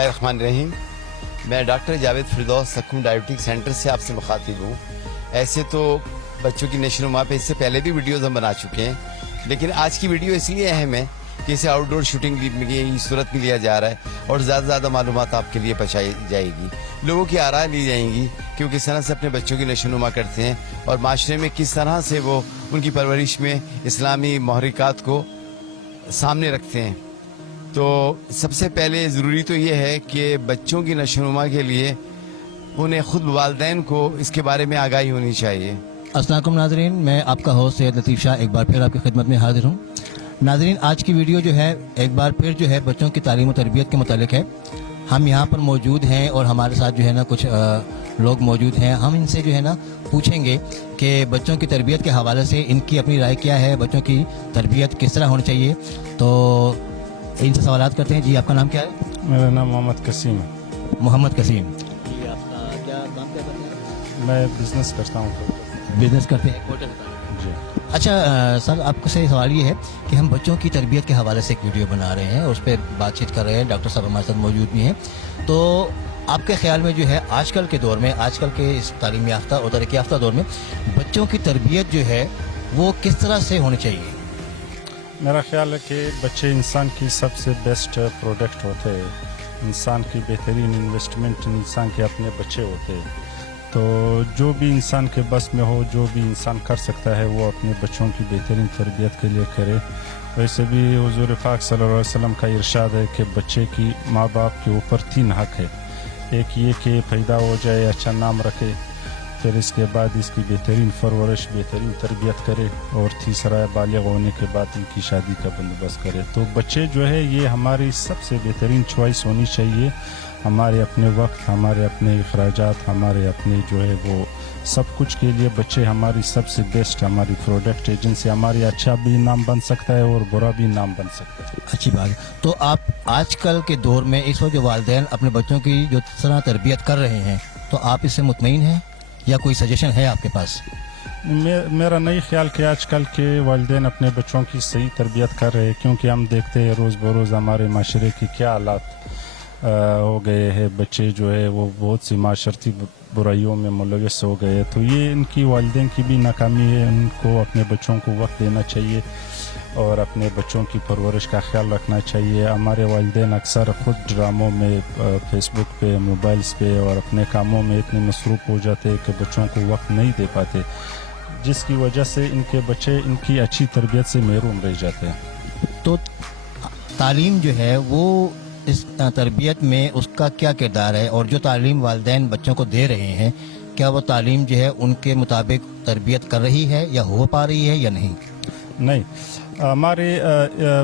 बिस्मिल्लाहिर्रहमानिर्रहीम। मैं डॉक्टर जावेद फिरदौस सखुम diabetic centre से आपसे मुखातिब हूँ। ऐसे तो बच्चों की नशोनुमा पे इससे पहले भी वीडियोज़ हम बना चुके हैं, लेकिन आज की वीडियो इसलिए अहम है कि इसे आउटडोर शूटिंग की सूरत में लिया जा रहा है और ज़्यादा से ज़्यादा मालूमात आपके लिए पहुँचाई जाएगी। लोगों की आराय ली जाएंगी कि वो किस तरह से अपने बच्चों की नशोनुमा करते हैं और माशरे में किस तरह से वो उनकी परवरिश में इस्लामी महरिकात को सामने रखते हैं। तो सबसे पहले ज़रूरी तो ये है कि बच्चों की नशोनुमा के लिए उन्हें ख़ुद वालिदैन को इसके बारे में आगाही होनी चाहिए। अस्सलाम वालेकुम नाज़रीन, मैं आपका होस्ट सैयद लतीफ़ शाह एक बार फिर आपकी खिदमत में हाजिर हूँ। नाज़रीन, आज की वीडियो जो है एक बार फिर जो है बच्चों की तालीम और तरबियत के मुतालिक है। हम यहाँ पर मौजूद हैं और हमारे साथ जो है ना कुछ लोग मौजूद हैं। हम इनसे जो है ना पूछेंगे कि बच्चों की तरबियत के हवाले से इनकी अपनी राय क्या है, बच्चों की तरबियत किस तरह होनी चाहिए। तो इनसे सवालात करते हैं। जी, आपका नाम क्या है? मेरा नाम मोहम्मद कसीम है। मोहम्मद कसीम जी, आपका क्या काम क्या करते हैं? मैं बिजनेस करता हूँ। बिजनेस करते हैं जी। अच्छा सर, आपको से सवाल ये है कि हम बच्चों की तरबियत के हवाले से एक वीडियो बना रहे हैं, उस पर बातचीत कर रहे हैं। डॉक्टर साहब हमारे साथ मौजूद भी हैं। तो आपके ख्याल में जो है आजकल के दौर में, आजकल के इस तालीम याफ्ता और तरक्की याफ्ता दौर में बच्चों की तरबियत जो है वो किस तरह से होनी चाहिए? मेरा ख्याल है कि बच्चे इंसान की सबसे बेस्ट प्रोडक्ट होते हैं। इंसान की बेहतरीन इन्वेस्टमेंट इंसान के अपने बच्चे होते हैं। तो जो भी इंसान के बस में हो, जो भी इंसान कर सकता है, वो अपने बच्चों की बेहतरीन तरबियत के लिए करे। वैसे भी हुज़ूर पाक सल्लल्लाहु अलैहि वसल्लम का इरशाद है कि बच्चे की माँ बाप के ऊपर 3 हक़ है। एक ये कि पैदा हो जाए, अच्छा नाम रखे, फिर इसके बाद इसकी बेहतरीन परवरिश, बेहतरीन तरबियत करे, और तीसरा बालिग होने के बाद इनकी शादी का बंदोबस्त करे। तो बच्चे जो है ये हमारी सबसे बेहतरीन चॉइस होनी चाहिए। हमारे अपने वक्त, हमारे अपने अखराजात, हमारे अपने जो है वो सब कुछ के लिए बच्चे हमारी सबसे बेस्ट हमारी प्रोडक्ट है, जिनसे हमारी अच्छा भी नाम बन सकता है और बुरा भी नाम बन सकता है। अच्छी बात है। तो आप आजकल के दौर में इस वक्त जो वालिदैन अपने बच्चों की जो तरह तरबियत कर रहे हैं, तो आप इससे मुतमईन हैं या कोई सजेशन है आपके पास? मेरा नहीं ख्याल कि आजकल के वालिदैन अपने बच्चों की सही तरबियत कर रहे हैं, क्योंकि हम देखते हैं रोज़ बरोज़ हमारे माशरे की क्या हालात हो गए हैं। बच्चे जो है वो बहुत सी माशरती बुराइयों में मुलविस हो गए। तो ये इनकी वालिदैन की भी नाकामी है। उनको अपने बच्चों को वक्त देना चाहिए और अपने बच्चों की परवरिश का ख्याल रखना चाहिए। हमारे वालिदैन अक्सर ख़ुद ड्रामों में, फेसबुक पे, मोबाइल्स पे और अपने कामों में इतने मसरूफ़ हो जाते हैं कि बच्चों को वक्त नहीं दे पाते, जिसकी वजह से इनके बच्चे इनकी अच्छी तरबियत से महरूम रह जाते हैं। तो तालीम जो है वो इस तरबियत में उसका क्या किरदार है, और जो तालीम वालिदैन बच्चों को दे रहे हैं, क्या वो तालीम जो है उनके मुताबिक तरबियत कर रही है या हो पा रही है या नहीं? नहीं, हमारे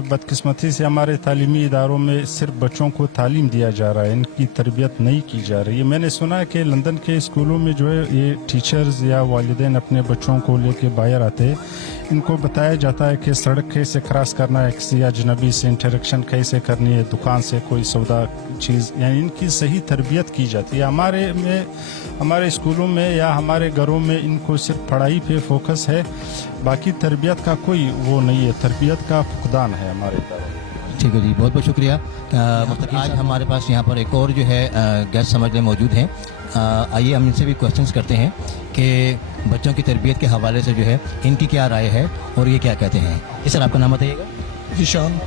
बदकिस्मती से हमारे तालीमी इदारों में सिर्फ बच्चों को तालीम दिया जा रहा है, इनकी तरबियत नहीं की जा रही है। मैंने सुना है कि लंदन के स्कूलों में जो है ये टीचर्स या वालिदैन अपने बच्चों को लेके बाहर आते हैं, इनको बताया जाता है कि सड़क कैसे क्रॉस करना है, किसी अजनबी से इंटरेक्शन कैसे करनी है, दुकान से कोई सौदा चीज़, यानी इनकी सही तरबियत की जाती है। हमारे स्कूलों में या हमारे घरों में इनको सिर्फ पढ़ाई पे फोकस है, बाकी तरबियत का कोई वो नहीं है, तरबियत का फुकदान है हमारे इधर। ठीक है जी, बहुत बहुत शुक्रिया। आज हमारे पास यहाँ पर एक और जो है गेस्ट समझ लें मौजूद हैं। आइए हम इनसे भी क्वेश्चंस करते हैं कि बच्चों की तरबियत के हवाले से जो है इनकी क्या राय है और ये क्या कहते हैं। जी सर, आपका नाम बताइएगा। जिशान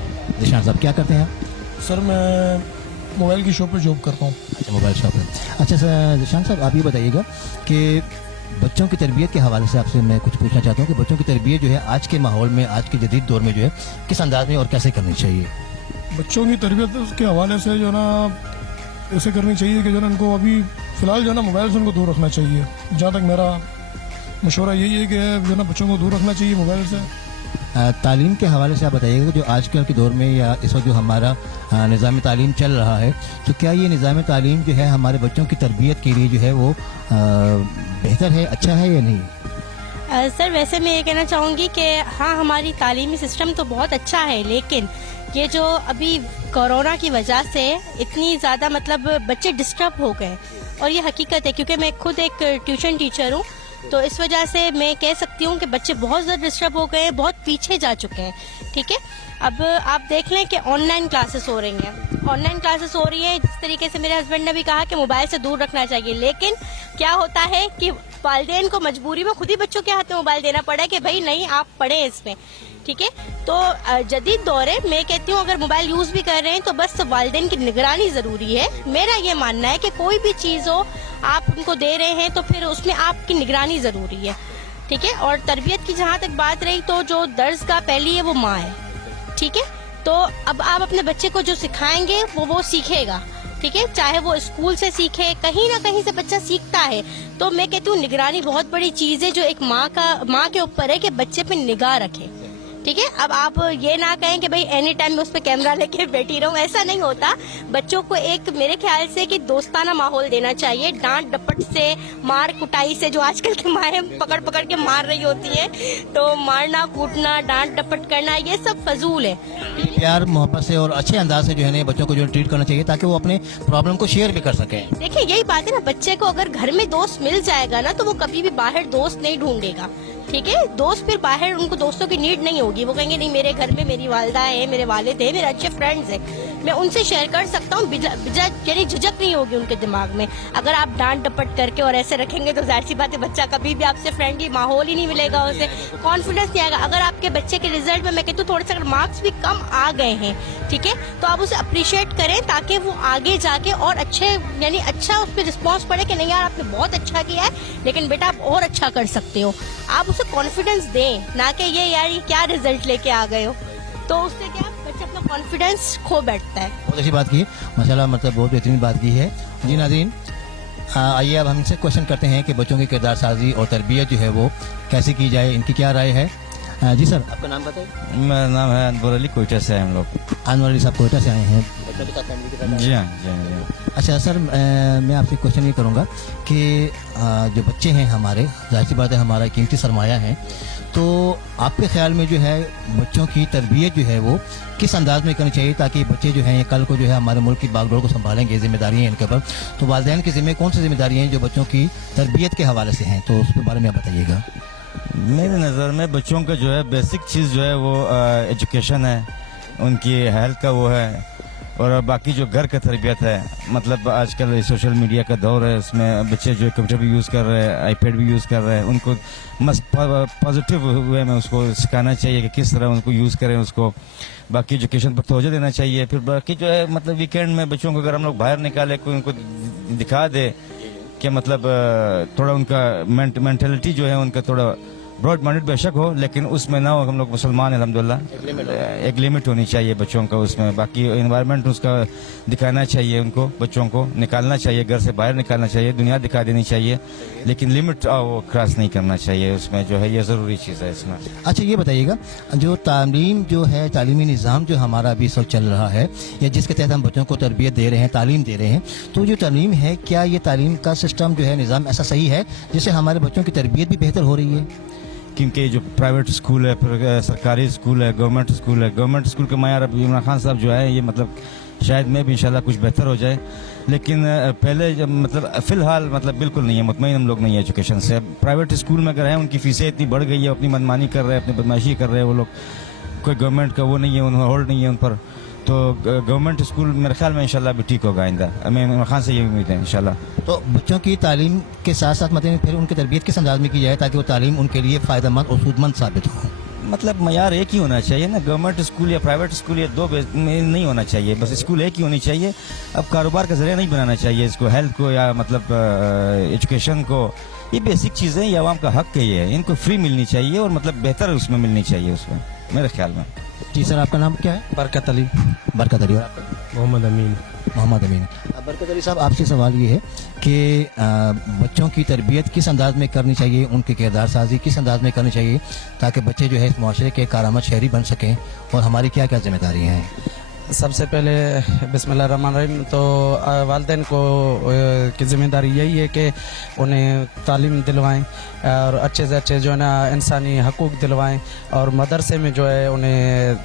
साहब, क्या करते हैं आप? सर, मैं मोबाइल की शॉप पे जॉब करता हूँ। अच्छा, मोबाइल शॉप है। अच्छा सर, जिशान साहब, आप ये बताइएगा कि बच्चों की तरबियत के हवाले से आपसे मैं कुछ पूछना चाहता हूँ कि बच्चों की तरबियत जो है आज के माहौल में, आज के जदीद दौर में जो है किस अंदाज में और कैसे करनी चाहिए? बच्चों की तरबियत के हवाले से जो ना ऐसे करनी चाहिए कि जो ना उनको अभी फ़िलहाल जो ना मोबाइल से उनको दूर रखना चाहिए। जहाँ तक मेरा मशवरा यही है कि जो ना बच्चों को दूर रखना चाहिए मोबाइल से। तालीम के हवाले से आप बताइएगा, जो आजकल के दौर में या इस वक्त जो हमारा निज़ाम तालीम चल रहा है, तो क्या ये निज़ाम तालीम जो है हमारे बच्चों की तरबियत के लिए जो है वो बेहतर है, अच्छा है या नहीं? सर, वैसे मैं ये कहना चाहूँगी कि हाँ, हमारी तालीमी सिस्टम तो बहुत अच्छा है, लेकिन ये जो अभी कोरोना की वजह से इतनी ज़्यादा मतलब बच्चे डिस्टर्ब हो गए, और ये हकीकत है क्योंकि मैं खुद एक ट्यूशन टीचर हूँ। तो इस वजह से मैं कह सकती हूँ कि बच्चे बहुत ज़्यादा डिस्टर्ब हो गए हैं, बहुत पीछे जा चुके हैं। ठीक है, अब आप देख लें कि ऑनलाइन क्लासेस हो रही हैं, ऑनलाइन क्लासेस हो रही हैं, जिस तरीके से मेरे हस्बैंड ने भी कहा कि मोबाइल से दूर रखना चाहिए, लेकिन क्या होता है कि वालिदैन को मजबूरी में खुद ही बच्चों के हाथ में मोबाइल देना पड़ा है कि भाई नहीं आप पढ़ें इसमें। ठीक है, तो जदीद दौर है, मैं कहती हूँ अगर मोबाइल यूज़ भी कर रहे हैं तो बस वालिदैन की निगरानी ज़रूरी है। मेरा ये मानना है कि कोई भी चीज़ हो आप उनको दे रहे हैं तो फिर उसमें आपकी निगरानी ज़रूरी है। ठीक है, और तरबियत की जहाँ तक बात रही तो जो दर्ज का पहली है वो माँ है। ठीक है, तो अब आप अपने बच्चे को जो सिखाएंगे वो सीखेगा। ठीक है, चाहे वो स्कूल से सीखे, कहीं ना कहीं से बच्चा सीखता है। तो मैं कहती हूँ निगरानी बहुत बड़ी चीज़ है जो एक माँ के ऊपर है कि बच्चे पे निगाह रखे। ठीक है, अब आप ये ना कहें कि भाई एनी टाइम मैं उस पर कैमरा लेके बैठी रहूं, ऐसा नहीं होता। बच्चों को एक मेरे ख्याल से कि दोस्ताना माहौल देना चाहिए, डांट डपट से, मार कुटाई से, जो आजकल की माएँ पकड़ पकड़ के मार रही होती हैं, तो मारना कूटना डांट डपट करना ये सब फजूल है। प्यार मोहब्बत से और अच्छे अंदाज से जो है ना बच्चों को जो ट्रीट करना चाहिए ताकि वो अपने प्रॉब्लम को शेयर भी कर सकें। देखिए यही बात है ना, बच्चे को अगर घर में दोस्त मिल जाएगा ना तो वो कभी भी बाहर दोस्त नहीं ढूंढेगा। ठीक है, दोस्त फिर बाहर उनको दोस्तों की नीड नहीं होगी, वो कहेंगे नहीं मेरे घर में मेरी वालिदा है, मेरे वालिद है, मेरे अच्छे फ्रेंड्स हैं, मैं उनसे शेयर कर सकता हूँ, यानी झिझक नहीं होगी उनके दिमाग में। अगर आप डांट डपट करके और ऐसे रखेंगे तो जाहिर सी बात है बच्चा कभी भी आपसे फ्रेंडली माहौल ही नहीं मिलेगा, उसे कॉन्फिडेंस नहीं आएगा। अगर आपके बच्चे के रिजल्ट में मैं कहती हूँ थोड़े से अगर मार्क्स भी कम आ गए हैं, ठीक है, तो आप उसे अप्रिशिएट करें ताकि वो आगे जाके और अच्छे यानी अच्छा उस पर रिस्पॉन्स पड़े कि नहीं यार आपने बहुत अच्छा किया है लेकिन बेटा आप और अच्छा कर सकते हो। आप उसे कॉन्फिडेंस दें, ना कि ये यार ये क्या रिजल्ट लेके आ गए हो, तो उससे क्या बच्चा अपना कॉन्फिडेंस खो बैठता है। बहुत अच्छी बात की माशाल्लाह, मतलब बहुत बेहतरीन बात की है। जी नाज़रीन, आइए अब हम इनसे क्वेश्चन करते हैं कि बच्चों की किरदार साजी और तरबियत जो है वो कैसे की जाए, इनकी क्या राय है। जी सर, आपका नाम बताइए। मेरा नाम है अनवर अली, कोयटा से हैं हम लोग। अनवर अली साहब कोयटा से आए हैं। जी हाँ जी हाँ। अच्छा सर, मैं आपसे क्वेश्चन ये करूँगा कि जो बच्चे हैं हमारे, जाहिर सी बात है हमारा कीमती सरमाया है, तो आपके ख्याल में जो है बच्चों की तरबियत जो है वो किस अंदाज में करनी चाहिए ताकि बच्चे जो हैं ये कल को जो है हमारे मुल्क की बागडोर को संभालेंगे, जिम्मेदारी हैं इनके ऊपर, तो वालिदैन की ज़िम्मे कौन सी जिम्मेदारी हैं जो बच्चों की तरबियत के हवाले से हैं, तो उसके बारे में आप बताइएगा। मेरी नज़र में बच्चों का जो है बेसिक चीज़ जो है वो एजुकेशन है, उनकी हेल्थ का वो है, और बाकी जो घर का तरबियत है, मतलब आजकल सोशल मीडिया का दौर है, उसमें बच्चे जो कंप्यूटर भी यूज़ कर रहे हैं, आईपैड भी यूज़ कर रहे हैं, उनको मस्त पॉजिटिव वे में उसको सिखाना चाहिए कि किस तरह उनको यूज़ करें उसको। बाकी एजुकेशन पर तवज्जो देना चाहिए। फिर बाकी जो है मतलब वीकेंड में बच्चों को अगर हम लोग बाहर निकाले, कोई उनको दिखा दे कि मतलब थोड़ा उनका मेंटलिटी जो है उनका थोड़ा ब्रॉड माइंडेड बेशक हो, लेकिन उसमें ना हो, हम लोग मुसलमान अल्हम्दुलिल्लाह, एक लिमिट होनी चाहिए बच्चों का उसमें। बाकी एनवायरनमेंट उसका दिखाना चाहिए, उनको बच्चों को निकालना चाहिए, घर से बाहर निकालना चाहिए, दुनिया दिखा देनी चाहिए, लेकिन लिमिट वो क्रॉस नहीं करना चाहिए उसमें, जो है ये ज़रूरी चीज़ है इसमें। अच्छा ये बताइएगा, जो तालीम जो है, तालीमी निज़ाम जो हमारा अभी सब चल रहा है या जिसके तहत हम बच्चों को तरबियत दे रहे हैं, तालीम दे रहे हैं, तो जो तालीम है क्या ये तालीम का सिस्टम जो है निज़ाम ऐसा सही है जिससे हमारे बच्चों की तरबियत भी बेहतर हो रही है? क्योंकि जो प्राइवेट स्कूल है, फिर सरकारी स्कूल है, गवर्नमेंट स्कूल है, गवर्नमेंट स्कूल का मायार अब इमरान खान साहब जो है ये मतलब शायद में भी इंशाल्लाह कुछ बेहतर हो जाए, लेकिन पहले जब मतलब फ़िलहाल मतलब बिल्कुल नहीं है, मुतमईन हम लोग नहीं है एजुकेशन से। प्राइवेट स्कूल में अगर हैं उनकी फ़ीसें इतनी बढ़ गई है, अपनी मनमानी कर रहे हैं, अपनी बदमाशी कर रहे हैं वो लोग, कोई गवर्नमेंट का वो नहीं है, उन्हें होल्ड नहीं है उन पर। तो गवर्नमेंट स्कूल मेरे ख्याल में इंशाल्लाह भी ठीक होगा आइंदा, हमें इमरान खान से ये उम्मीद है इंशाल्लाह। तो बच्चों की तालीम के साथ साथ मतलब फिर उनकी तरबियत किस अंदाज में की जाए ताकि वो तालीम उनके लिए फ़ायदेमंद और सूदमंद साबित हो? मतलब मयार एक ही होना चाहिए ना, गवर्नमेंट स्कूल या प्राइवेट स्कूल, ये दो में नहीं होना चाहिए, बस स्कूल एक ही होनी चाहिए। अब कारोबार का जरिया नहीं बनाना चाहिए इसको, हेल्थ को या मतलब एजुकेशन को, ये बेसिक चीज़ें ये आवाम का हक है, ये इनको फ्री मिलनी चाहिए और मतलब बेहतर उसमें मिलनी चाहिए उसमें, मेरे ख्याल में। जी सर, आपका नाम क्या है? बरकत अली। बरकत अली। और आपका? मोहम्मद अमीन। मोहम्मद अमीन। बरकत अली साहब, आपसे सवाल ये है कि बच्चों की तरबियत किस अंदाज में करनी चाहिए, उनकी किरदार साजी किस अंदाज में करनी चाहिए ताकि बच्चे जो है इस माशरे के कारआमद शहरी बन सकें, और हमारी क्या क्या जिम्मेदारी हैं? सबसे पहले बिस्मिल्लाहिर्रहमानिर्रहीम, तो वालिदैन को की ज़िम्मेदारी यही है कि उन्हें तालीम दिलवाएं और अच्छे से अच्छे जो है ना इंसानी हकूक़ दिलवाएं, और मदरसे में जो है उन्हें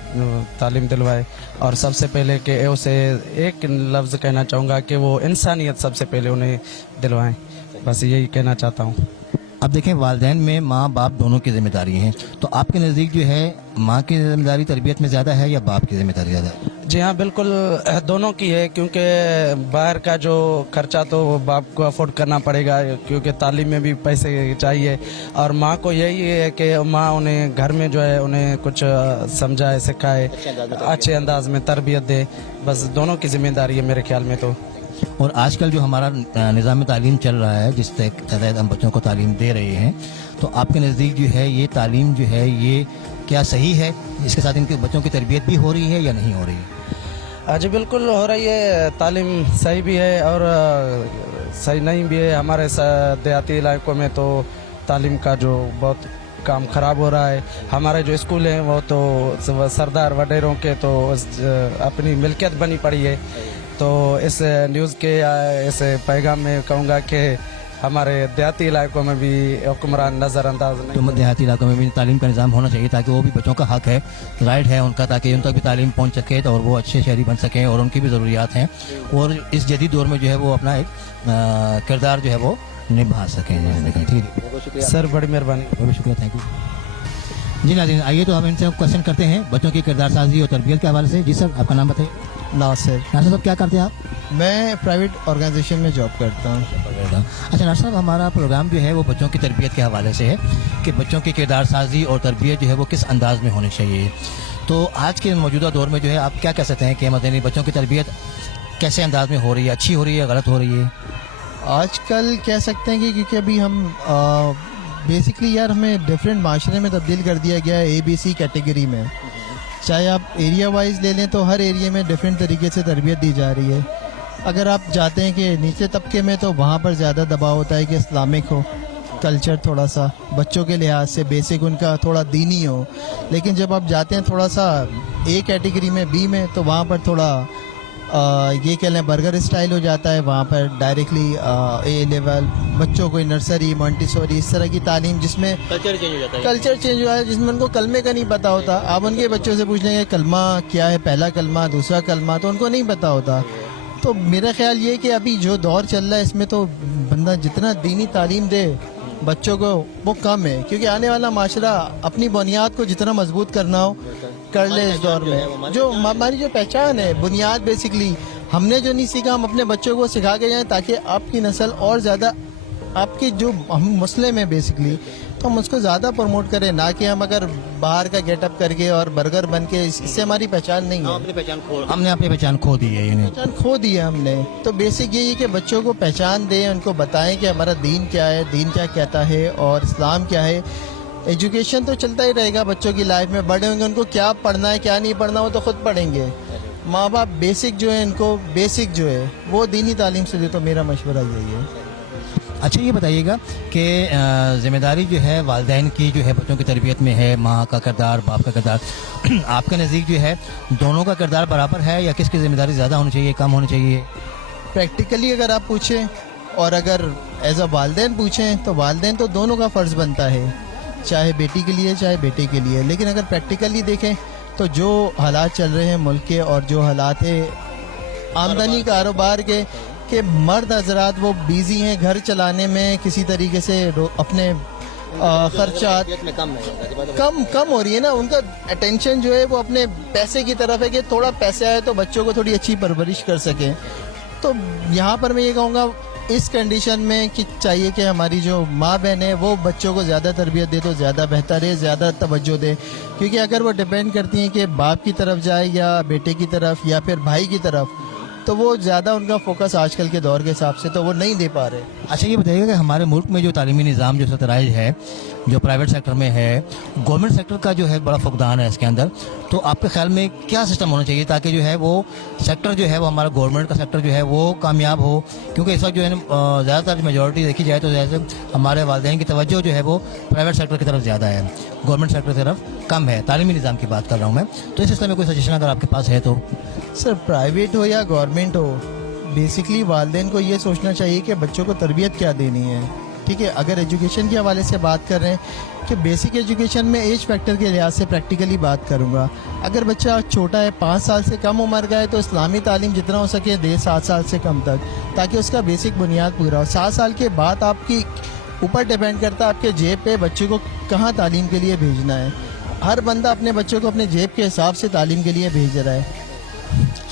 तालीम दिलवाएं, और सबसे पहले कि उसे एक लफ्ज़ कहना चाहूँगा कि वो इंसानियत सबसे पहले उन्हें दिलवाएं, बस यही कहना चाहता हूँ। अब देखें वालिदैन में माँ बाप दोनों की जिम्मेदारी है, तो आपके नज़दीक जो है माँ की जिम्मेदारी तरबियत में ज़्यादा है या बाप की जिम्मेदारी ज़्यादा है? जी हाँ, बिल्कुल दोनों की है, क्योंकि बाहर का जो खर्चा तो वो बाप को अफोर्ड करना पड़ेगा, क्योंकि तालीम में भी पैसे चाहिए, और माँ को यही है कि माँ उन्हें घर में जो है उन्हें कुछ समझाए सिखाए, अच्छे अंदाज में तरबियत दे। बस दोनों की जिम्मेदारी है मेरे ख्याल में तो। और आजकल जो हमारा निज़ाम तालीम चल रहा है जिस तहत हम बच्चों को तालीम दे रहे हैं, तो आपके नज़दीक जो है ये तालीम जो है ये क्या सही है, इसके साथ इनके बच्चों की तरबियत भी हो रही है या नहीं हो रही है? जी बिल्कुल हो रही है, तालीम सही भी है और सही नहीं भी है। हमारे देहाती इलाकों में तो तालीम का जो बहुत काम ख़राब हो रहा है। हमारे जो स्कूल हैं वो तो सरदार वडेरों के तो अपनी मिल्कियत बनी पड़ी है। तो इस न्यूज़ के इस पैगाम में कहूँगा कि हमारे देहाती इलाकों में भी हुक्मरान नज़रअंदाज नहीं। तो देहाती इलाकों में भी तालीम का निज़ाम होना चाहिए ताकि वो भी बच्चों का हक है, राइट है उनका, ताकि उन तक भी तालीम पहुंच सके और वो अच्छे शहरी बन सकें और उनकी भी ज़रूरियात हैं और इस जदीद दौर में जो है वो अपना एक किरदार जो है वो निभा सकें। ठीक है सर, बड़ी मेहरबानी। बहुत शुक्रिया, थैंक यू। जी नाज़रीन, आइए तो हम इनसे क्वेश्चन करते हैं बच्चों की किरदार साजी और तरबियत के हवाले से। जी सर, आपका नाम बताइए। नासिर। नासिर साहब, क्या करते हैं आप? मैं प्राइवेट ऑर्गेनाइजेशन में जॉब करता हूँ। अच्छा नासिर साहब, हमारा प्रोग्राम जो है वो बच्चों की तरबियत के हवाले से है कि बच्चों की किरदार साजी और तरबियत जो है वो किस अंदाज में होनी चाहिए। तो आज के मौजूदा दौर में जो है आप क्या कह सकते हैं कि मदनी बच्चों की तरबियत कैसे अंदाज में हो रही है, अच्छी हो रही है, गलत हो रही है? आजकल कह सकते हैं कि क्योंकि अभी हम बेसिकली यार हमें डिफरेंट माशरे में तब्दील कर दिया गया है ABC कैटेगरी में। चाहे आप एरिया वाइज ले लें तो हर एरिया में डिफरेंट तरीके से तरबियत दी जा रही है। अगर आप जाते हैं कि नीचे तबके में तो वहाँ पर ज़्यादा दबाव होता है कि इस्लामिक हो, कल्चर थोड़ा सा बच्चों के लिहाज से बेसिक उनका थोड़ा दीनी हो। लेकिन जब आप जाते हैं थोड़ा सा A कैटेगरी में, B में, तो वहाँ पर थोड़ा ये कह लें बर्गर स्टाइल हो जाता है। वहाँ पर डायरेक्टली A लेवल बच्चों को नर्सरी, मॉन्टेसोरी, इस तरह की तालीम जिसमें कल्चर चेंज हो जाता है, कल्चर चेंज हुआ है, जिसमें उनको कलमे का नहीं पता होता। आप उनके बच्चों से पूछ लेंगे कलमा क्या है, पहला कलमा, दूसरा कलमा, तो उनको नहीं पता होता। तो मेरा ख्याल ये कि अभी जो दौर चल रहा है इसमें तो बंदा जितना दीनी तालीम दे बच्चों को वो कम है, क्योंकि आने वाला माशरा अपनी बुनियाद को जितना मजबूत करना हो कर ले इस दौर में। जो हमारी जो पहचान है, बुनियाद बेसिकली हमने जो नहीं सीखा हम अपने बच्चों को सिखा के जाएं ताकि आपकी नस्ल और ज़्यादा आपकी जो हम मुस्लिम हैं बेसिकली तो हम उसको ज़्यादा प्रमोट करें, ना कि हम अगर बाहर का गेटअप करके और बर्गर बन के इससे हमारी पहचान नहीं है। हमने अपनी पहचान खो दी है, पहचान खो दी है हमने। तो बेसिक यही है कि बच्चों को पहचान दें, उनको बताएं कि हमारा दीन क्या है, दीन क्या कहता है और इस्लाम क्या है। एजुकेशन तो चलता ही रहेगा, बच्चों की लाइफ में बड़े होंगे उनको क्या पढ़ना है क्या नहीं पढ़ना वो तो खुद पढ़ेंगे। माँ बाप बेसिक जो है इनको बेसिक जो है वो दीनी तालीम से दे, तो मेरा मशवरा यही है। अच्छा ये बताइएगा कि ज़िम्मेदारी जो है वालिदैन की जो है बच्चों की तरबियत में है, माँ का किरदार, बाप का किरदार, आपके नज़दीक जो है दोनों का किरदार बराबर है या किसकी ज़िम्मेदारी ज़्यादा होनी चाहिए, कम होनी चाहिए? प्रैक्टिकली अगर आप पूछें और अगर एज अ वालिदैन पूछें तो वालिदैन तो दोनों का फ़र्ज़ बनता है, चाहे बेटी के लिए चाहे बेटे के लिए। लेकिन अगर प्रैक्टिकली देखें तो जो हालात चल रहे हैं मुल्क के और जो हालात है आमदनी कारोबार के मर्द हजरात वो बिजी हैं घर चलाने में, किसी तरीके से अपने खर्चात कम हो रही है ना, उनका अटेंशन जो है वो अपने पैसे की तरफ है कि थोड़ा पैसे आए तो बच्चों को थोड़ी अच्छी परवरिश कर सकें। तो यहाँ पर मैं ये कहूँगा इस कंडीशन में कि चाहिए कि हमारी जो माँ बहन है वो बच्चों को ज़्यादा तरबियत दे तो ज़्यादा बेहतर है, ज़्यादा तवज्जो दे, क्योंकि अगर वो डिपेंड करती हैं कि बाप की तरफ जाए या बेटे की तरफ या फिर भाई की तरफ, तो वो ज़्यादा उनका फोकस आजकल के दौर के हिसाब से तो वो नहीं दे पा रहे। अच्छा ये बताइएगा कि हमारे मुल्क में जो तालीमी निज़ाम जो सतराइज है, जो प्राइवेट सेक्टर में है, गवर्नमेंट सेक्टर का जो है बड़ा फुकदान है इसके अंदर, तो आपके ख्याल में क्या सिस्टम होना चाहिए ताकि जो है वो सेक्टर जो है वो हमारा गवर्नमेंट का सेक्टर जो है वो कामयाब हो? क्योंकि इस वक्त जो है ज़्यादातर मेजॉरिटी देखी जाए तो जैसे हमारे वालिदैन की तवज्जो जो है वो प्राइवेट सेक्टर की तरफ ज़्यादा है, गवर्नमेंट सेक्टर की तरफ कम है। तालीमी निज़ाम की बात कर रहा हूँ मैं, तो इस सिलसिले में कोई सजेशन अगर आपके पास है तो? सर प्राइवेट हो या गवर्नमेंट हो, बेसिकली वालिदैन को ये सोचना चाहिए कि बच्चों को तरबियत क्या देनी है। ठीक है, अगर एजुकेशन के हवाले से बात कर रहे हैं कि बेसिक एजुकेशन में एज फैक्टर के लिहाज से प्रैक्टिकली बात करूँगा, अगर बच्चा छोटा है 5 साल से कम उम्र का है तो इस्लामी तालीम जितना हो सके दे 7 साल से कम तक, ताकि उसका बेसिक बुनियाद पूरा हो। 7 साल के बाद आपकी ऊपर डिपेंड करता है आपके जेब पे बच्चे को कहाँ तालीम के लिए भेजना है. हर बंदा अपने बच्चों को अपने जेब के हिसाब से तालीम के लिए भेज रहा है.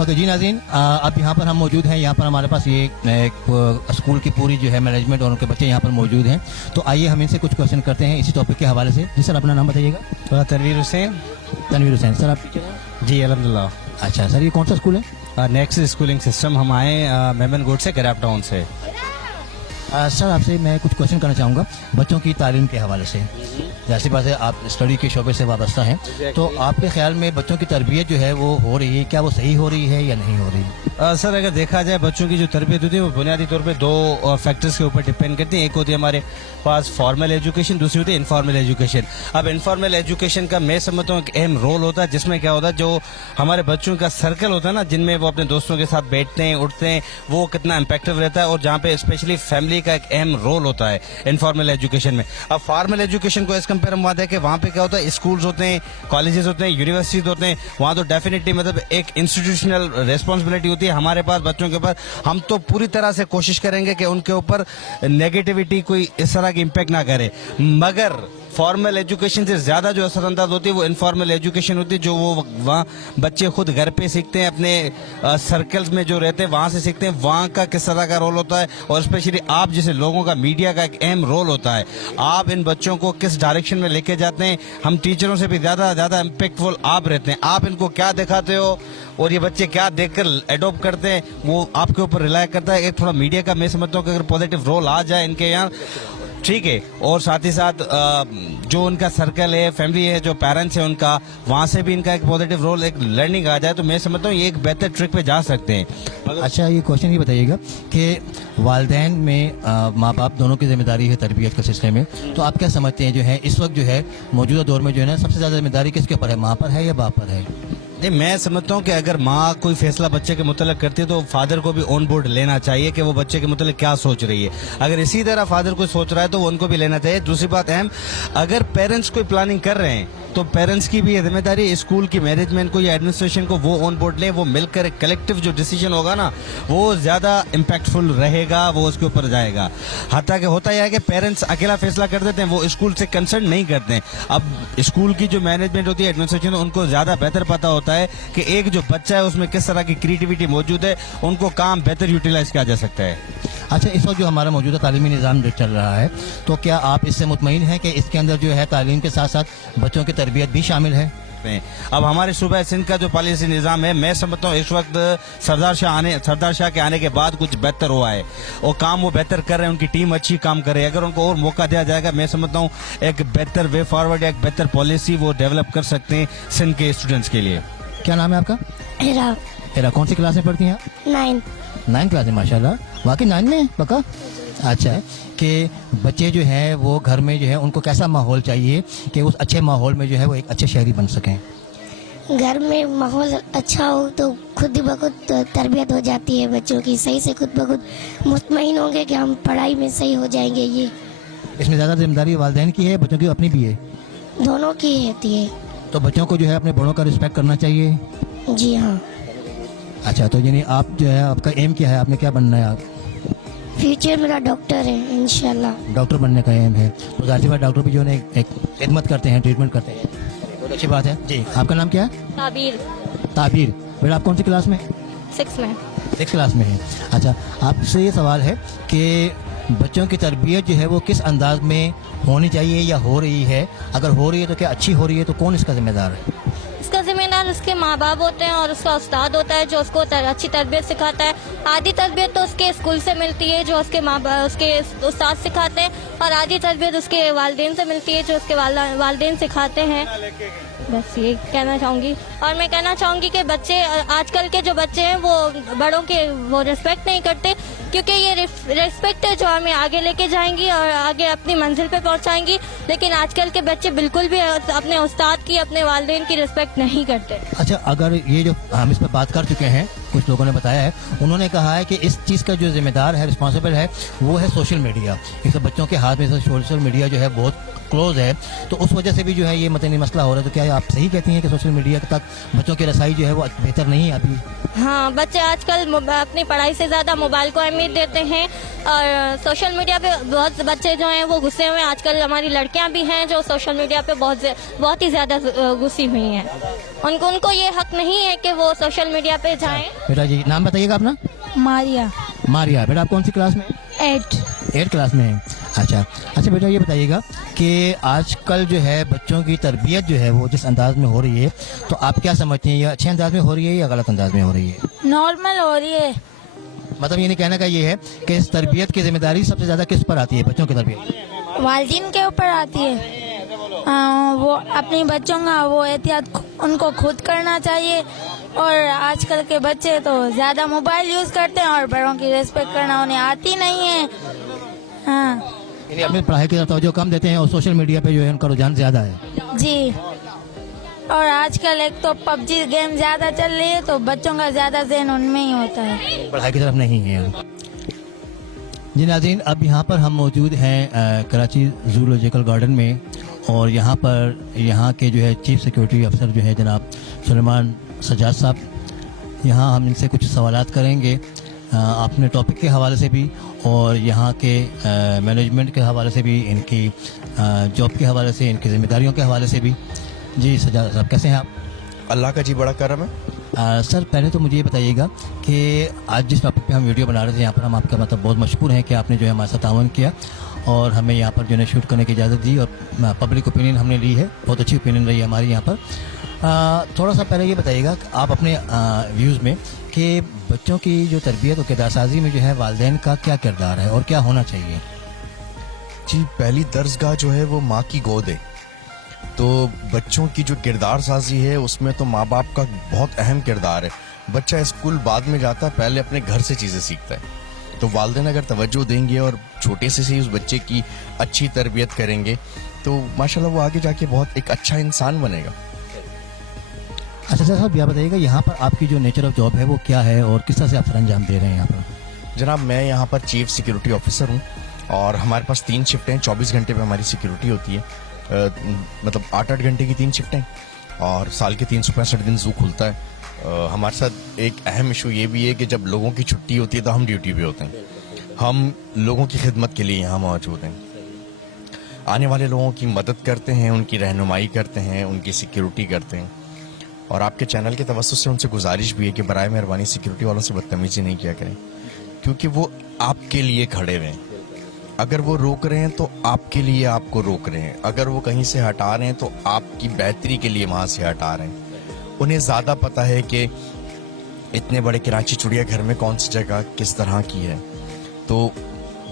ओके जी नाज़रीन, अब यहाँ पर हम मौजूद हैं. यहाँ पर हमारे पास ये एक स्कूल की पूरी जो है मैनेजमेंट और उनके बच्चे यहाँ पर मौजूद हैं. तो आइए हम इनसे कुछ क्वेश्चन करते हैं इसी टॉपिक के हवाले से. जी सर, अपना नाम बताइएगा. तनवीर हुसैन. तनवीर हुसैन. सर, आप टीचर हैं? जी अलहमदिल्ला. अच्छा सर, ये कौन सा स्कूल है? नेक्स्ट स्कूलिंग सिस्टम हम आए मेमन गोड से, करैप टाउन से. सर, आपसे मैं कुछ क्वेश्चन करना चाहूँगा बच्चों की तालीम के हवाले से. जैसी बात है, आप स्टडी के शोबे से वाबस्ता हैं, तो आपके ख्याल में बच्चों की तरबियत जो है वो हो रही है, क्या वो सही हो रही है या नहीं हो रही? सर, अगर देखा जाए बच्चों की जो तरबियत होती है वो बुनियादी तौर पे 2 फैक्टर्स के ऊपर डिपेंड करती है. एक होती है हमारे पास फॉर्मल एजुकेशन, दूसरी होती है इनफॉर्मल एजुकेशन. अब इनफॉर्मल एजुकेशन का मैं समझता हूँ एक अहम रोल होता है, जिसमें क्या होता है जो हमारे बच्चों का सर्कल होता है ना, जिनमें वो अपने दोस्तों के साथ बैठते हैं उठते हैं, वो कितना इम्पैक्टिव रहता है, और जहाँ पे स्पेशली फैमिली का एक अहम रोल होता है इनफॉर्मल एजुकेशन में. अब फॉर्मल एजुकेशन को इस कंपेयर हम है कि वहाँ पे क्या होता है, स्कूल्स होते हैं, कॉलेजेस होते हैं, यूनिवर्सिटीज होते हैं, वहाँ तो डेफिनेटली मतलब एक इंस्टीट्यूशनल रिस्पॉन्सिबिलिटी होती है हमारे पास बच्चों के ऊपर. हम तो पूरी तरह से कोशिश करेंगे कि उनके ऊपर नेगेटिविटी कोई इस तरह की इम्पैक्ट ना करे, मगर फॉर्मल एजुकेशन से ज्यादा जो असरअंदाज होती है वो इनफॉर्मल एजुकेशन होती है, जो वो वहाँ बच्चे खुद घर पे सीखते हैं, अपने सर्कल्स में जो रहते हैं वहाँ से सीखते हैं, वहाँ का किस तरह का रोल होता है, और स्पेशली आप जैसे लोगों का, मीडिया का एक अहम रोल होता है. आप इन बच्चों को किस डायरेक्शन में लेके जाते हैं, हम टीचरों से भी ज्यादा इम्पैक्टफुल आप रहते हैं. आप इनको क्या दिखाते हो और ये बच्चे क्या देखकर एडॉप्ट करते हैं, वो आपके ऊपर रिलाय करता है. एक थोड़ा मीडिया का मैं समझता हूँ कि अगर पॉजिटिव रोल आ जाए इनके यहाँ, ठीक है, और साथ ही साथ जो उनका सर्कल है, फैमिली है, जो पेरेंट्स है उनका, वहाँ से भी इनका एक पॉजिटिव रोल, एक लर्निंग आ जाए, तो मैं समझता हूँ ये एक बेहतर ट्रिक पे जा सकते हैं. अच्छा, ये क्वेश्चन ये बताइएगा कि वालिदैन में माँ बाप दोनों की जिम्मेदारी है तरबियत के सिलसिले में, तो आप क्या समझते हैं जो है इस वक्त जो है मौजूदा दौर में जो है ना सबसे ज़्यादा जिम्मेदारी किसके ऊपर है, माँ पर है या बाप पर है? नहीं, मैं समझता हूँ कि अगर माँ कोई फैसला बच्चे के मुतल्लिक करती है तो फादर को भी ऑन बोर्ड लेना चाहिए कि वो बच्चे के मुतल्लिक क्या सोच रही है. अगर इसी तरह फादर कोई सोच रहा है तो वो उनको भी लेना चाहिए. दूसरी बात अहम, अगर पेरेंट्स कोई प्लानिंग कर रहे हैं तो पेरेंट्स की भी जिम्मेदारी स्कूल की मैनेजमेंट को या एडमिनिस्ट्रेशन को वो ऑन बोर्ड ले, वो मिलकर एक कलेक्टिव जो डिसीजन होगा ना वो ज्यादा इम्पैक्टफुल रहेगा, वो उसके ऊपर जाएगा. हालांकि कि होता यह है कि पेरेंट्स अकेला फैसला कर देते हैं, वो स्कूल से कंसर्न नहीं करते हैं. अब स्कूल की जो मैनेजमेंट होती है, एडमिनिस्ट्रेशन, उनको ज्यादा बेहतर पता होता है कि एक जो बच्चा है उसमें किस तरह की क्रिएटिविटी मौजूद है, उनको काम बेहतर यूटिलाइज किया जा सकता है. अच्छा, इस वक्त जो हमारा मौजूदा तालीमी निज़ाम जो चल रहा है, तो क्या आप इससे मुतमईन हैं कि इसके अंदर जो है तालीम के साथ साथ बच्चों की तरबियत भी शामिल है? अब हमारे सूबा सिंध का जो पॉलिसी निज़ाम है, मैं समझता हूँ इस वक्त सरदार शाह के आने के बाद कुछ बेहतर हुआ है, और काम वो बेहतर कर रहे हैं, उनकी टीम अच्छी काम कर रही है. अगर उनको और मौका दिया जाएगा, मैं समझता हूँ एक बेहतर वे फॉरवर्ड या एक बेहतर पॉलिसी वो डेवलप कर सकते हैं सिंध के स्टूडेंट्स के लिए. क्या नाम है आपका? हिरा. हिरा, कौन सी क्लास में पढ़ती हैं आप? 9 क्लास में. माशाल्लाह, वाकई 9 में पक्का. अच्छा है कि बच्चे जो हैं वो घर में जो है उनको कैसा माहौल चाहिए कि उस अच्छे माहौल में जो है वो एक अच्छे शहरी बन सकें? घर में माहौल अच्छा हो तो खुद ही बखुद तरबियत हो जाती है बच्चों की, सही से खुद बखुद मुतमईन होंगे कि हम पढ़ाई में सही हो जाएंगे. ये इसमें ज़्यादा जिम्मेदारी वालिदैन की है, बच्चों की अपनी भी है? दोनों की होती है. तो बच्चों को जो है अपने बड़ों का रिस्पेक्ट करना चाहिए. जी हाँ. अच्छा, तो यानी आप जो है आपका एम क्या है, आपने क्या बनना है? आप फ्यूचर मेरा डॉक्टर है इंशाल्लाह. डॉक्टर बनने का एम है, तो जाहिर सी बात डॉक्टर भी जो है एक खिदमत करते हैं, ट्रीटमेंट करते हैं, बहुत अच्छी बात है. जी, आपका नाम क्या है? ताबीर. ताबीर. बेटा, आप कौन सी क्लास में? 6 में. 6 क्लास में है. अच्छा, आपसे ये सवाल है कि बच्चों की तरबियत जो है वो किस अंदाज में होनी चाहिए या हो रही है? अगर हो रही है तो क्या अच्छी हो रही है, तो कौन इसका जिम्मेदार है? इसका जिम्मेदार उसके माँ बाप होते हैं और उसका उस्ताद होता है जो उसको अच्छी तरबियत सिखाता है. आधी तरबियत तो उसके स्कूल से मिलती है जो उसके उसके उस्ताद सिखाते हैं, और आधी तरबियत उसके वालिदैन से मिलती है जो उसके वालिदैन सिखाते हैं. बस ये कहना चाहूँगी. और मैं कहना चाहूँगी कि बच्चे, आजकल के जो बच्चे हैं वो बड़ों के वो रिस्पेक्ट नहीं करते, क्योंकि ये रिस्पेक्ट है जो हमें आगे लेके जाएंगी और आगे अपनी मंजिल पे पहुंचाएंगी. लेकिन आजकल के बच्चे बिल्कुल भी अपने उस्ताद की, अपने वालिदैन की रिस्पेक्ट नहीं करते. अच्छा, अगर ये जो हम इस पर बात कर चुके हैं, कुछ लोगों ने बताया है, उन्होंने कहा है कि इस चीज़ का जो जिम्मेदार है, रिस्पॉन्सिबल है, वो है सोशल मीडिया. इस बच्चों के हाथ में सोशल मीडिया जो है बहुत क्लोज है, तो उस वजह से भी जो है ये मतलब मसला हो रहा है। तो क्या आप सही कहती हैं कि सोशल मीडिया तक बच्चों की रसाई जो है वो बेहतर नहीं है अभी? हाँ, बच्चे आजकल अपनी पढ़ाई से ज़्यादा मोबाइल को अहमियत देते हैं और सोशल मीडिया पे बहुत बच्चे जो हैं वो घुसे हुए हैं। आजकल हमारी लड़कियां भी हैं जो सोशल मीडिया पे बहुत ही ज़्यादा घुसी हुई हैं। उनको ये हक नहीं है कि वो सोशल मीडिया पे जाएं। बेटा जी नाम बताइएगा अपना? मारिया। मारिया। बेटा आप कौन सी क्लास में? 8 क्लास में है। अच्छा बेटा ये बताइएगा कि आजकल जो है बच्चों की तरबियत जो है वो जिस अंदाज में हो रही है, तो आप क्या समझते हैं, ये अच्छे अंदाज में हो रही है या गलत अंदाज में हो रही है? नॉर्मल हो रही है। मतलब ये नहीं कहने का ये है कि इस तरबियत की जिम्मेदारी सबसे ज्यादा किस पर आती है, बच्चों की तरबियत? वालिदैन के ऊपर आती है। वो अपने बच्चों का वो एहतियात उनको खुद करना चाहिए। और आजकल के बच्चे तो ज़्यादा मोबाइल यूज़ करते हैं और बड़ों की रिस्पेक्ट करना उन्हें आती नहीं है। हाँ यानी अपनी पढ़ाई की तरफ तवज्जो कम देते हैं और सोशल मीडिया पे जो है उनका रुझान ज्यादा है। जी, और आजकल एक तो पबजी गेम ज़्यादा चल रही है तो बच्चों का ज़्यादा ज़हन उनमें ही होता है, पढ़ाई की तरफ नहीं है। जी नाज़रीन, अब यहाँ पर हम मौजूद हैं कराची जूलॉजिकल गार्डन में, और यहाँ पर यहाँ के जो है चीफ सिक्योरिटी अफसर जो है जनाब सुलेमान सज्जाद साहब, यहाँ हम इनसे कुछ सवालात करेंगे अपने टॉपिक के हवाले से भी और यहाँ के मैनेजमेंट के हवाले से भी, इनकी जॉब के हवाले से, इनकी जिम्मेदारियों के हवाले से भी। जी सज्जाद साहब कैसे हैं आप? अल्लाह का जी बड़ा करम है। सर पहले तो मुझे ये बताइएगा कि आज जिस टॉपिक पे हम वीडियो बना रहे थे यहाँ पर हम आपका मतलब बहुत मशहूर हैं कि आपने जो है हमारे साथ तावन किया और हमें यहाँ पर जो है शूट करने की इजाज़त दी और पब्लिक ओपिनियन हमने ली है, बहुत अच्छी ओपिनियन रही है हमारी यहाँ पर। थोड़ा सा पहले ये बताइएगा कि आप अपने व्यूज़ में कि बच्चों की जो तरबियत और किरदार साजी में जो है वालिदैन का क्या किरदार है और क्या होना चाहिए? जी पहली दर्जगाह जो है वो माँ की गोद है, तो बच्चों की जो किरदार साजी है उसमें तो माँ बाप का बहुत अहम किरदार है। बच्चा स्कूल बाद में जाता है, पहले अपने घर से चीज़ें सीखता है, तो वालिदैन अगर तवज्जो देंगे और छोटे से ही उस बच्चे की अच्छी तरबियत करेंगे तो माशाल्लाह वो आगे जाके बहुत एक अच्छा इंसान बनेगा। अच्छा साहब यह बताइएगा यहाँ पर आपकी जो नेचर ऑफ जॉब है वो क्या है और किस तरह से आप सर अंजाम दे रहे हैं यहाँ पर? जनाब मैं यहाँ पर चीफ सिक्योरिटी ऑफिसर हूँ और हमारे पास 3 शिफ्टें हैं, 24 घंटे पे हमारी सिक्योरिटी होती है। मतलब 8-8 घंटे की 3 शिफ्टें और साल के 365 दिन जू खुलता है। हमारे साथ एक अहम इशू ये भी है कि जब लोगों की छुट्टी होती है तो हम ड्यूटी पे होते हैं, हम लोगों की खिदमत के लिए यहाँ मौजूद हैं, आने वाले लोगों की मदद करते हैं, उनकी रहनुमाई करते हैं, उनकी सिक्योरिटी करते हैं। और आपके चैनल के तवज्जुह से उनसे गुजारिश भी है कि बराए मेहरबानी सिक्योरिटी वालों से बदतमीजी नहीं किया करें, क्योंकि वो आपके लिए खड़े हुए हैं। अगर वो रोक रहे हैं तो आपके लिए आपको रोक रहे हैं, अगर वो कहीं से हटा रहे हैं तो आपकी बेहतरी के लिए वहाँ से हटा रहे हैं। उन्हें ज़्यादा पता है कि इतने बड़े कराची चिड़ियाघर में कौन सी जगह किस तरह की है, तो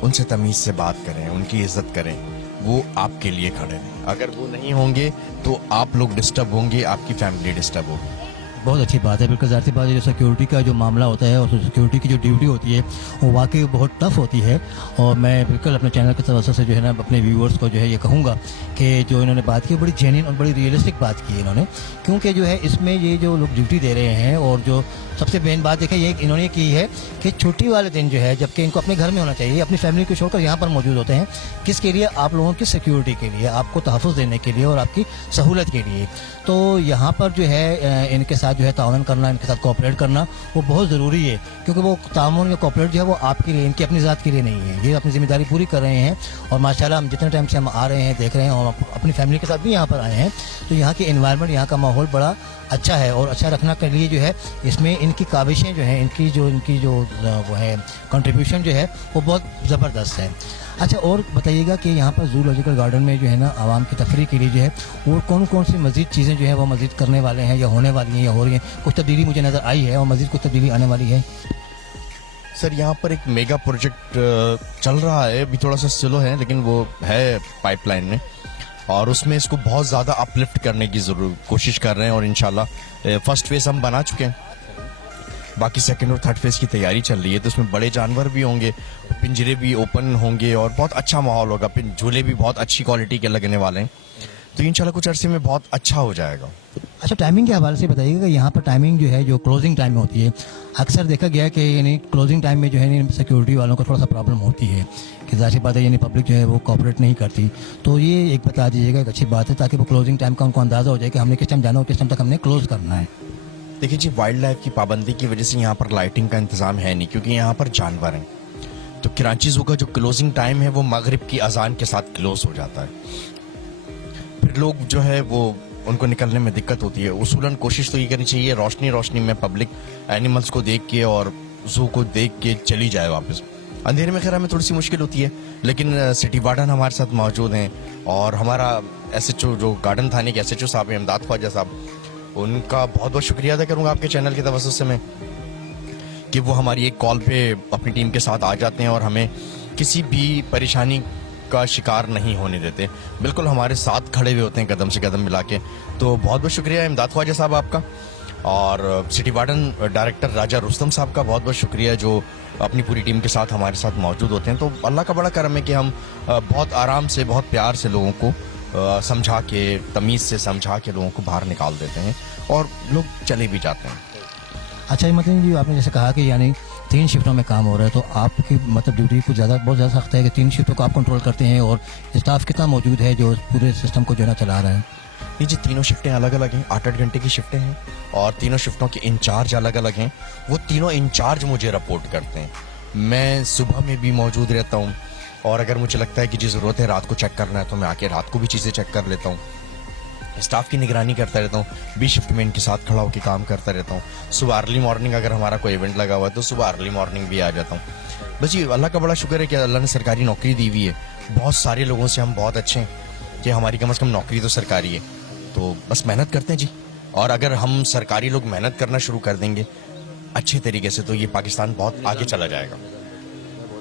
उनसे तमीज़ से बात करें, उनकी इज्जत करें, वो आपके लिए खड़े हैं। अगर वो नहीं होंगे तो आप लोग डिस्टर्ब होंगे, आपकी फैमिली डिस्टर्ब होगी। बहुत अच्छी बात है, बिल्कुल ज़ाहिर सी बात है। जो सिक्योरिटी का जो मामला होता है और सिक्योरिटी की जो ड्यूटी होती है वो वाकई बहुत टफ होती है, और मैं बिल्कुल अपने चैनल के तवज्जो से जो है ना अपने व्यूअर्स को जो है ये कहूँगा कि जो इन्होंने बात की बड़ी जेन्युइन और बड़ी रियलिस्टिक बात की इन्होंने, क्योंकि जो है इसमें ये जो लोग ड्यूटी दे रहे हैं और जो सबसे मेन बात देखिए ये इन्होंने की है कि छुट्टी वाले दिन जो है जबकि इनको अपने घर में होना चाहिए, अपनी फैमिली को छोड़कर यहाँ पर मौजूद होते हैं, किसके लिए? आप लोगों की सिक्योरिटी के लिए, आपको तहफ़्फ़ुज़ देने के लिए और आपकी सहूलत के लिए। तो यहाँ पर जो है इनके साथ जो है ताउन करना, इनके साथ कोऑपरेट करना वो बहुत ज़रूरी है, क्योंकि वो ताउन या कोऑपरेट जो है वो आपके लिए, इनकी अपनी ज़ात के लिए नहीं है। ये अपनी ज़िम्मेदारी पूरी कर रहे हैं और माशाल्लाह हम जितने टाइम से हम आ रहे हैं देख रहे हैं और अपनी फैमिली के साथ भी यहाँ पर आए हैं, तो यहाँ की एनवायरनमेंट, यहाँ का माहौल बड़ा अच्छा है और अच्छा रखना के लिए जो है इसमें इनकी काविशें जो हैं, इनकी जो वो है कंट्रीब्यूशन जो है वो बहुत ज़बरदस्त है। अच्छा और बताइएगा कि यहाँ पर जूलॉजिकल गार्डन में जो है ना आवाम की तफरीह के लिए जो है वो कौन कौन सी मज़ीद चीज़ें जो है वो मज़ीद करने वाले हैं या होने वाली हैं या हो रही हैं? कुछ तब्दीली मुझे नज़र आई है और मज़ीद कुछ तब्दीली आने वाली है? सर यहाँ पर एक मेगा प्रोजेक्ट चल रहा है, अभी थोड़ा सा स्लो है लेकिन वो है पाइपलाइन में, और उसमें इसको बहुत ज़्यादा अपलिफ्ट करने की कोशिश कर रहे हैं और इंशाल्लाह फर्स्ट फेज़ हम बना चुके हैं, बाकी सेकंड और थर्ड फेज़ की तैयारी चल रही है। तो उसमें बड़े जानवर भी होंगे, पिंजरे भी ओपन होंगे और बहुत अच्छा माहौल होगा, झूले भी बहुत अच्छी क्वालिटी के लगने वाले हैं। तो इंशाल्लाह कुछ अरसे में बहुत अच्छा हो जाएगा। अच्छा, टाइमिंग के हवाले से बताइएगा, यहाँ पर टाइमिंग जो है, जो क्लोजिंग टाइम में होती है, अक्सर देखा गया है कि यानी क्लोजिंग टाइम में जो है सिक्योरिटी वालों को थोड़ा सा प्रॉब्लम होती है कि ज़ाहिर सी बात है यानी पब्लिक जो है वो कोऑपरेट नहीं करती। तो ये एक बता दीजिएगा, एक अच्छी बात है, ताकि वो क्लोजिंग टाइम का उनको अंदाज़ा हो जाए कि हमने किस टाइम जाना हो, किस टाइम तक हमने क्लोज करना है। देखिए जी, वाइल्ड लाइफ की पाबंदी की वजह से यहाँ पर लाइटिंग का इंतजाम है नहीं, क्योंकि यहाँ पर जानवर हैं। तो कराची ज़ू का जो क्लोजिंग टाइम है वो मगरिब की अजान के साथ क्लोज हो जाता है। फिर लोग जो है वो उनको निकलने में दिक्कत होती है। उसूलन कोशिश तो ये करनी चाहिए रोशनी में पब्लिक एनिमल्स को देख के और जू को देख के चली जाए वापस। अंधेरे में खैर हमें थोड़ी सी मुश्किल होती है, लेकिन सिटी वार्डन हमारे साथ मौजूद हैं और हमारा SHO जो गार्डन थाने के SHO साहब हैं इमदाद ख्वाजा साहब, उनका बहुत बहुत शुक्रिया अदा करूँगा आपके चैनल की तवज्जो से मैं, कि वो हमारी एक कॉल पे अपनी टीम के साथ आ जाते हैं और हमें किसी भी परेशानी का शिकार नहीं होने देते, बिल्कुल हमारे साथ खड़े हुए होते हैं कदम से कदम मिला के। तो बहुत बहुत शुक्रिया इमदाद ख्वाजा साहब आपका, और सिटी वार्डन डायरेक्टर राजा रुस्तम साहब का बहुत बहुत शुक्रिया जो अपनी पूरी टीम के साथ हमारे साथ मौजूद होते हैं। तो अल्लाह का बड़ा करम है कि हम बहुत आराम से, बहुत प्यार से लोगों को समझा के, तमीज़ से समझा के लोगों को बाहर निकाल देते हैं और लोग चले भी जाते हैं। अच्छा, ये मतलब जी आपने जैसे कहा कि यानी 3 शिफ्टों में काम हो रहा है, तो आपकी मतलब ड्यूटी कुछ बहुत ज़्यादा सख्त है कि 3 शिफ्टों को आप कंट्रोल करते हैं, और स्टाफ कितना मौजूद है जो पूरे सिस्टम को जो है ना चला रहा है? ये जी तीनों शिफ्टें अलग अलग हैं, 8-8 घंटे की शिफ्टें हैं और तीनों शिफ्टों के इंचार्ज अलग अलग हैं। वो तीनों इंचार्ज मुझे रिपोर्ट करते हैं। मैं सुबह में भी मौजूद रहता हूँ और अगर मुझे लगता है कि जी ज़रूरत है रात को चेक करना है तो मैं आके रात को भी चीज़ें चेक कर लेता हूँ। स्टाफ की निगरानी करता रहता हूँ, 20 शिफ्ट में इनके साथ खड़ा होकर काम करता रहता हूँ। सुबह अर्ली मॉर्निंग अगर हमारा कोई इवेंट लगा हुआ है तो सुबह अर्ली मॉर्निंग भी आ जाता हूँ। बस ये अल्लाह का बड़ा शुक्र है कि अल्लाह ने सरकारी नौकरी दी हुई है। बहुत सारे लोगों से हम बहुत अच्छे हैं कि हमारी कम से कम नौकरी तो सरकारी है। तो बस मेहनत करते हैं जी, और अगर हम सरकारी लोग मेहनत करना शुरू कर देंगे अच्छे तरीके से तो ये पाकिस्तान बहुत आगे चला जाएगा।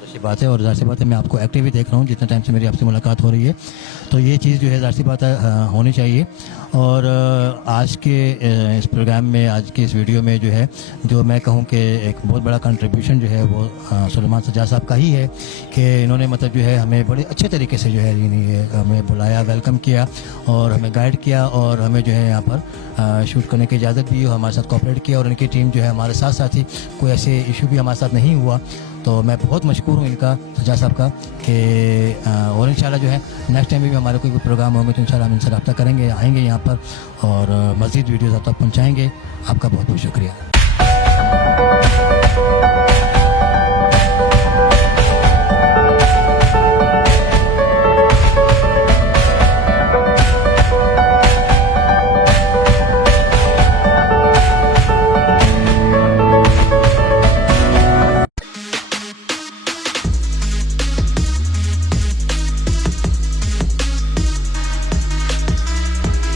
अच्छी बात है, और ज़ाहिर सी बात है मैं आपको एक्टिव ही देख रहा हूँ जितने टाइम से मेरी आपसे मुलाकात हो रही है, तो ये चीज़ जो है ज़ाहिर सी बात है होनी चाहिए। और आज के इस प्रोग्राम में, आज के इस वीडियो में जो है, जो मैं कहूँ कि एक बहुत बड़ा कंट्रीब्यूशन जो है वो सुलेमान सज्जाद साहब का ही है कि इन्होंने मतलब जो है हमें बड़े अच्छे तरीके से जो है हमें बुलाया, वेलकम किया और हमें गाइड किया और हमें जो है यहाँ पर शूट करने की इजाज़त भी, हमारे साथ कोऑपरेट किया, और इनकी टीम जो है हमारे साथ साथ ही कोई ऐसे इशू भी हमारे साथ नहीं हुआ। तो मैं बहुत मशकूर हूँ इनका, सज्जाद साहब का, कि और इंशाल्लाह जो है नेक्स्ट टाइम भी हमारे कोई प्रोग्राम होंगे तो इंशाल्लाह हम इनसे रब्ता करेंगे, आएंगे यहाँ पर और मज़ीद वीडियोज़ आप तक पहुँचाएँगे। आपका बहुत बहुत शुक्रिया।